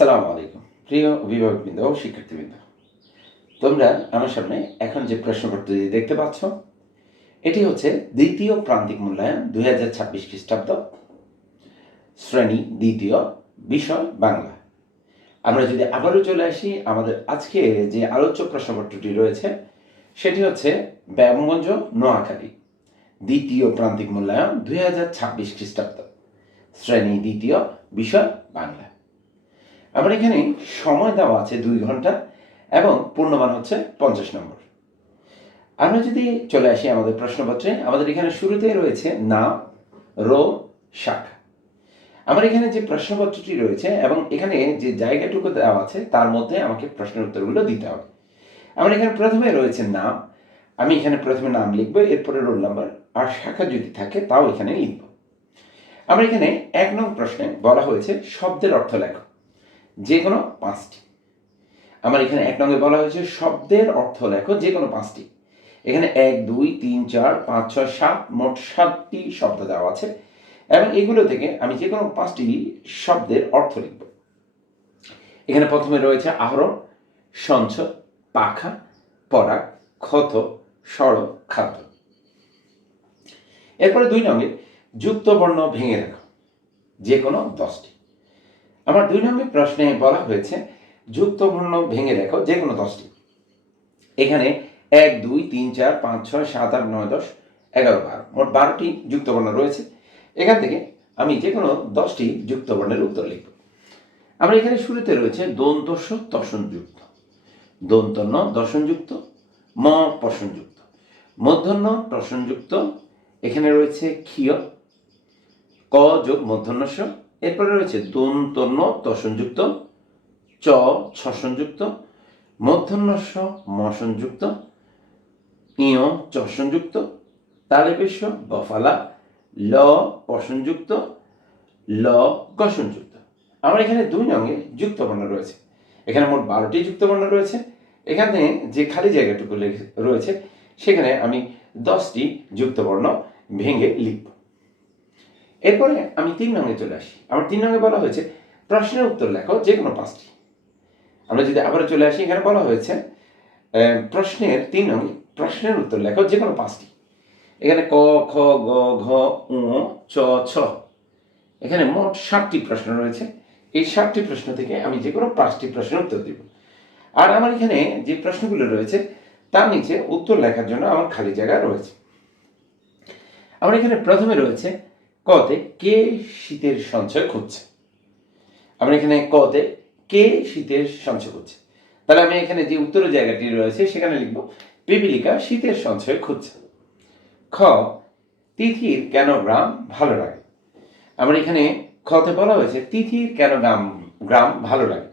আসসালামু আলাইকুম প্রিয় অভিভাবকবৃন্দ ও শিক্ষার্থীবৃন্দ। তোমরা আমার সামনে এখন যে প্রশ্নপত্রটি দেখতে পাচ্ছ, এটি হচ্ছে দ্বিতীয় প্রান্তিক মূল্যায়ন 2026 খ্রিস্টাব্দ, শ্রেণী দ্বিতীয়, বিষয় বাংলা। আমরা যদি আবারও চলে আসি, আমাদের আজকে যে আলোচ্য প্রশ্নপত্রটি রয়েছে সেটি হচ্ছে ব্যায়ামগঞ্জ নোয়াখালী দ্বিতীয় প্রান্তিক মূল্যায়ন 2026 খ্রিস্টাব্দ, শ্রেণী দ্বিতীয়, বিষয় বাংলা। আমার এখানে সময় দেওয়া আছে 2 ঘন্টা এবং পূর্ণমান হচ্ছে 50 নম্বর। আমরা যদি চলে আসি আমাদের প্রশ্নপত্রে, আমাদের এখানে শুরুতেই রয়েছে নাম, রোল, শাখা। আমার এখানে যে প্রশ্নপত্রটি রয়েছে এবং এখানে যে জায়গাটুকু দেওয়া আছে তার মধ্যে আমাকে প্রশ্নের উত্তরগুলো দিতে হবে। আমার এখানে প্রথমে রয়েছে নাম, আমি এখানে প্রথমে নাম লিখব, এরপরে রোল নাম্বার আর শাখা যদি থাকে তাও এখানে লিখব। আমার এখানে 1 নং প্রশ্নে বলা হয়েছে শব্দের অর্থ লেখো, যে কোনো 5টি। আমার এখানে 1 নঙ্গে বলা হয়েছে শব্দের অর্থ লেখো যে কোনো 5টি। এখানে 1, 2, 3, 4, 5, 6, 7 মোট 7টি শব্দ দেওয়া আছে এবং এগুলো থেকে আমি যে কোনো 5টি শব্দের অর্থ লিখব। এখানে প্রথমে রয়েছে আহরণ, সঞ্চয়, পাখা, পরাগ, ক্ষত, সড়ক, খাদ্য। এরপরে 2 নঙ্গে যুক্ত বর্ণ ভেঙে লেখো, যে কোনো 10টি। আমার 2 নম্বর প্রশ্নে বলা হয়েছে যুক্ত বর্ণ ভেঙে লেখো যে কোনো 10টি। এখানে 1, 2, 3, 4, 5, 6, 7, 8, 9, 10, 11, 12 মোট 12টি যুক্ত বর্ণ রয়েছে। এখান থেকে আমি যে কোনো 10টি যুক্ত বর্ণের উত্তর লিখব। আমরা এখানে শুরুতে রয়েছে দন্তস্ব তসনযুক্ত, দন্তন্য দশনযুক্ত, ম পশনযুক্ত, মূর্ধন্য টসনযুক্ত। এখানে রয়েছে ক্ষীয়, ক যোগ মূর্ধন্যস্ব। এরপরে রয়েছে দন্তন্য তসনযুক্ত, চ ছসনযুক্ত, মূর্ধন্যস্ব মসনযুক্ত, ইয় চসনযুক্ত, তালেবেশ্ব বফালা, ল পশনযুক্ত, ল গসনযুক্ত। আমার এখানে 2 নঙ্গে যুক্ত বর্ণ রয়েছে। এখানে মোট 12টি যুক্ত বর্ণ রয়েছে। এখানে যে খালি জায়গাটুকু রয়েছে সেখানে আমি 10টি যুক্ত বর্ণ ভেঙে লিখব। এরপরে আমি 3 নঙ্গে চলে আসি। আমার 3 নঙ্গে বলা হয়েছে প্রশ্নের উত্তর লেখো যে কোনো 5টি। আমরা যদি আবার চলে আসি, এখানে বলা হয়েছে প্রশ্নের 3 নঙ্গে প্রশ্নের উত্তর লেখো যে কোনো 5টি। এখানে ক, খ, গ, ঘ, ঙ, চ, ছ। এখানে মোট 7টি প্রশ্ন রয়েছে। এই 7টি প্রশ্ন থেকে আমি যে কোনো 5টি প্রশ্নের উত্তর দিব। আর আমার এখানে যে প্রশ্নগুলো রয়েছে তার নিচে উত্তর লেখার জন্য আমার খালি জায়গা রয়েছে। আমার এখানে প্রথমে রয়েছে কতে কে শীতের সঞ্চয় খুঁজছে। আমরা এখানে কতে কে শীতের সঞ্চয় খুঁজছে, তাহলে আমি এখানে যে উত্তরের জায়গাটি রয়েছে সেখানে লিখব পিপীলিকা শীতের সঞ্চয় খুঁজছে। খ তিথির কেন গ্রাম ভালো লাগে। আমার এখানে খতে বলা হয়েছে তিথির কেন গ্রাম ভালো লাগে।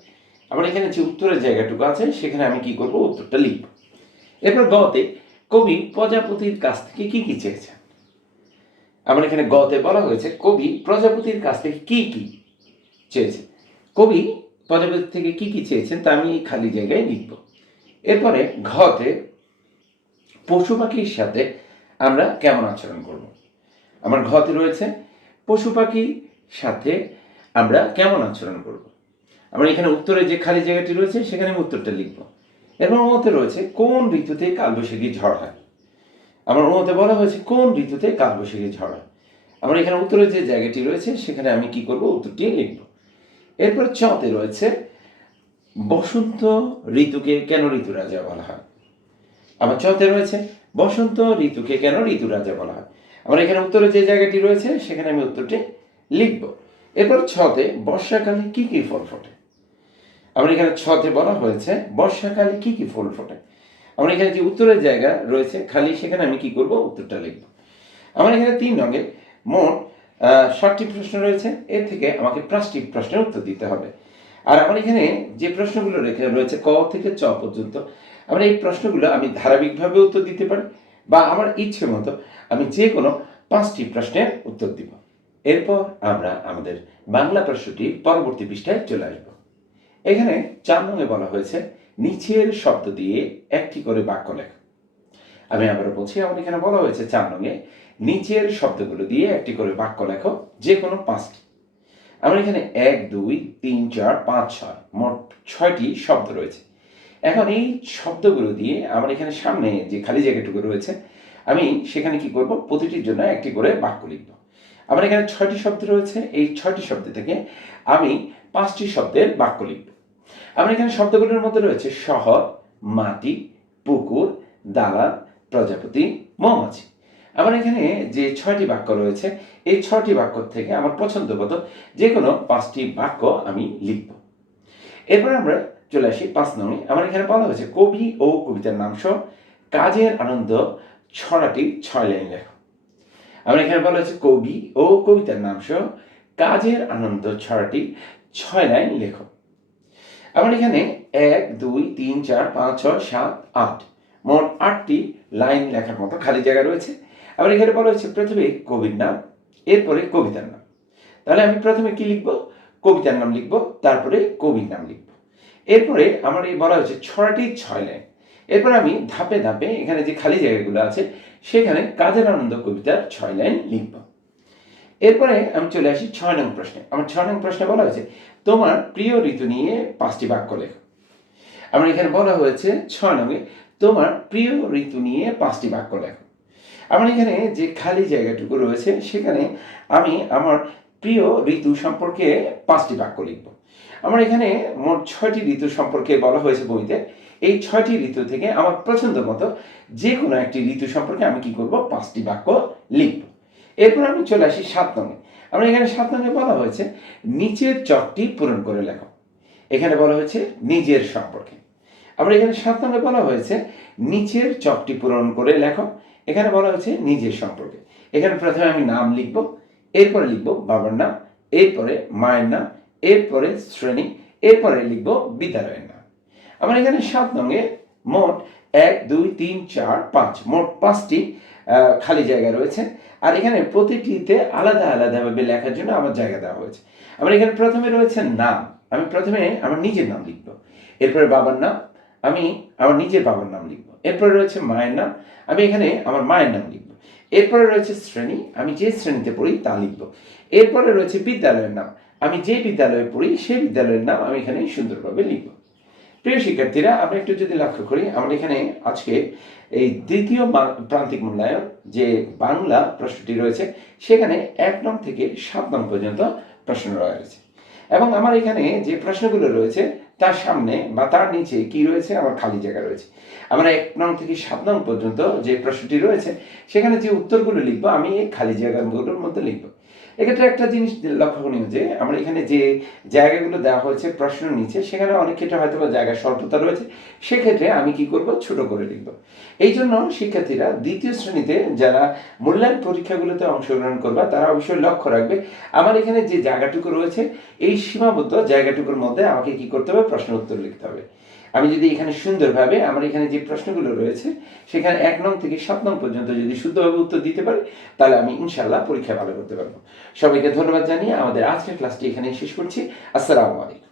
আমার এখানে যে উত্তরের জায়গাটুকু আছে সেখানে আমি কি করব, উত্তরটা লিখব। এরপর গতে কবি প্রজাপতির কাছ থেকে কি কি চেয়েছেন। আমার এখানে গতে বলা হয়েছে কবি প্রজাপতির কাছ থেকে কি কি চেয়েছেন। কবি প্রজাপতি থেকে কি কি চেয়েছেন তা আমি খালি জায়গায় লিখব। এরপরে ঘতে পশু পাখির সাথে আমরা কেমন আচরণ করব। আমার ঘতে রয়েছে পশু পাখির সাথে আমরা কেমন আচরণ করব। আমরা এখানে উত্তরে যে খালি জায়গাটি রয়েছে সেখানে আমি উত্তরটা লিখব। এবং মতে রয়েছে কোন ঋতুতে কালবৈশাখী ঝড় হয়। আমার মতে বলা হয়েছে কোন ঋতুতে কালবৈশাখী ঝড় হয়। আমার এখানে উত্তরের যে জায়গাটি রয়েছে সেখানে আমি কি করব, উত্তরটি লিখব। এরপর চতে রয়েছে বসন্ত ঋতুকে কেন ঋতু রাজা বলা হয়। আমার চতে রয়েছে বসন্ত ঋতুকে কেন ঋতু রাজা বলা হয়। আমার এখানে উত্তরে যে জায়গাটি রয়েছে সেখানে আমি উত্তরটি লিখব। এরপর ছতে বর্ষাকালে কি কি ফল ফোটে। আমার এখানে ছতে বলা হয়েছে বর্ষাকালে কি কি ফুল ফোটে। আমার এখানে যে উত্তরের জায়গা রয়েছে খালি সেখানে আমি কি করব, উত্তরটা লিখব। আমার এখানে 3 নঙ্গে মোট 7টি প্রশ্ন রয়েছে। এর থেকে আমাকে 5টি প্রশ্নের উত্তর দিতে হবে। আর আমার এখানে যে প্রশ্নগুলো রয়েছে ক থেকে চ পর্যন্ত, আমরা এই প্রশ্নগুলো আমি ধারাবাহিকভাবে উত্তর দিতে পারি বা আমার ইচ্ছে মতো আমি যে কোনো 5টি প্রশ্নের উত্তর দিব। এরপর আমরা আমাদের বাংলা প্রশ্নটির পরবর্তী পৃষ্ঠায় চলে আসব। এখানে 4 নঙ্গে বলা হয়েছে নিচের শব্দ দিয়ে একটি করে বাক্য লেখো। আমি আবারও বলছি, আমার এখানে বলা হয়েছে 4 নঙ্গে নিচের শব্দগুলো দিয়ে একটি করে বাক্য লেখো যে কোনো 5টি। আমার এখানে 1 2 3 4 5 6 মোট 6টি শব্দ রয়েছে। এখন এই শব্দগুলো দিয়ে আমার এখানে সামনে যে খালি জায়গাটুকু রয়েছে আমি সেখানে কি করব, প্রতিটির জন্য একটি করে বাক্য লিখব। আমার এখানে 6টি শব্দ রয়েছে, এই 6টি শব্দ থেকে আমি 5টি শব্দের বাক্য লিখব। আমার এখানে শব্দগুলোর মধ্যে রয়েছে শহর, মাটি, পুকুর, দালান, প্রজাপতি, মৌমাছি। আমার এখানে যে 6টি বাক্য রয়েছে এই 6টি বাক্য থেকে আমার পছন্দ মতো যে কোনো 5টি বাক্য আমি লিখব। এরপর আমরা চলে আসি 5 নং-এ। আমার এখানে বলা হয়েছে কবি ও কবিতার নাম সহ কাজের আনন্দ ছড়াটি 6 লাইন লেখো। আমার এখানে বলা হয়েছে কবি ও কবিতার নাম সহ কাজের আনন্দ ছড়াটি 6 লাইন লেখো। আমার এখানে 1 2 3 4 5 6 7 8 মোট 8টি লাইন লেখার মতো খালি জায়গা রয়েছে। আবার এখানে বলা হয়েছে প্রথমে কবির নাম, এরপরে কবিতার নাম। তাহলে আমি প্রথমে কি লিখব, কবিতার নাম লিখব, তারপরে কবির নাম লিখব। এরপরে আমার এই বলা হয়েছে ছড়াটি 6 লাইন। এরপর আমি ধাপে ধাপে এখানে যে খালি জায়গাগুলো আছে সেখানে কাজের আনন্দ কবিতার 6 লাইন লিখব। এরপরে আমি চলে আসি 6 নং প্রশ্নে। আমার 6 নং প্রশ্নে বলা হয়েছে তোমার প্রিয় ঋতু নিয়ে 5টি বাক্য লেখো। আমার এখানে বলা হয়েছে 6 নং-এ তোমার প্রিয় ঋতু নিয়ে 5টি বাক্য লেখো। আমার এখানে যে খালি জায়গাটুকু রয়েছে সেখানে আমি আমার প্রিয় ঋতু সম্পর্কে 5টি বাক্য লিখব। আমার এখানে মোট 6টি ঋতু সম্পর্কে বলা হয়েছে বইতে। এই 6টি ঋতু থেকে আমার পছন্দ মতো যে কোনো একটি ঋতু সম্পর্কে আমি কি করব, 5টি বাক্য লিখব। এরপর আমি চলে আসি 7 নং-এ। আমার এখানে 7 নং-এ বলা হয়েছে নিচের চকটি পূরণ করে লেখো। এখানে বলা হয়েছে নিজের সম্পর্কে। আমরা এখানে 7 নং-এ বলা হয়েছে নিচের চকটি পূরণ করে লেখো। এখানে বলা হয়েছে নিজের সম্পর্কে। এখানে প্রথমে আমি নাম লিখব, এরপরে লিখব বাবার নাম, এরপরে মায়ের নাম, এরপরে শ্রেণী, এরপরে লিখব বিদ্যালয়ের নাম। আমার এখানে 7 নং-এ মোট 1 2 3 4 5 মোট 5টি খালি জায়গা রয়েছে। আর এখানে প্রতিটিতে আলাদা আলাদাভাবে লেখার জন্য আমার জায়গা দেওয়া হয়েছে। আমার এখানে প্রথমে রয়েছে নাম, আমি প্রথমে আমার নিজের নাম লিখব, এরপরে বাবার নাম, আমি আমার নিজের বাবার নাম লিখব, এরপরে রয়েছে মায়ের নাম, আমি এখানে আমার মায়ের নাম লিখব, এরপরে রয়েছে শ্রেণী, আমি যে শ্রেণীতে পড়ি তা লিখব, এরপরে রয়েছে বিদ্যালয়ের নাম, আমি যে বিদ্যালয়ে পড়ি সেই বিদ্যালয়ের নাম আমি এখানে সুন্দরভাবে লিখব। প্রিয় শিক্ষার্থীরা, আমরা একটু যদি লক্ষ্য করি আমরা এখানে আজকে এই দ্বিতীয় প্রান্তিক মূল্যায়ন যে বাংলা প্রশ্নটি রয়েছে সেখানে 1 নং থেকে 7 নং পর্যন্ত প্রশ্ন রয়েছে এবং আমার এখানে যে প্রশ্নগুলো রয়েছে তার সামনে বা তার নিচে কি রয়েছে, আমার খালি জায়গা রয়েছে। আমরা 1 নং থেকে 7 নং পর্যন্ত যে প্রশ্নটি রয়েছে সেখানে যে উত্তরগুলো লিখবো আমি এই খালি জায়গাগুলোর মধ্যে লিখবো। এক্ষেত্রে একটা জিনিস লক্ষণীয় যে আমরা এখানে যে জায়গাগুলো দেওয়া হয়েছে প্রশ্নের নিচে সেখানে অনেক ক্ষেত্রে হয়তো বা জায়গার স্বল্পতা রয়েছে, সেক্ষেত্রে আমি কি করব, ছোট করে লিখব। এই জন্য শিক্ষার্থীরা দ্বিতীয় শ্রেণীতে যারা মূল্যায়ন পরীক্ষাগুলোতে অংশগ্রহণ করবে তারা অবশ্যই লক্ষ্য রাখবে আমার এখানে যে জায়গাটুকু রয়েছে এই সীমাবদ্ধ জায়গাটুকুর মধ্যে আমাকে কি করতে হবে, প্রশ্ন উত্তর লিখতে হবে। আমি যদি এখানে সুন্দরভাবে আমার এখানে যে প্রশ্নগুলো রয়েছে সেখানে 1 নং থেকে 7 নং পর্যন্ত যদি শুদ্ধভাবে উত্তর দিতে পারি তাহলে আমি ইনশাআল্লাহ পরীক্ষা ভালো করতে পারবো। সবাইকে ধন্যবাদ জানিয়ে আমাদের আজকের ক্লাসটি এখানে শেষ করছি। আসসালামু আলাইকুম।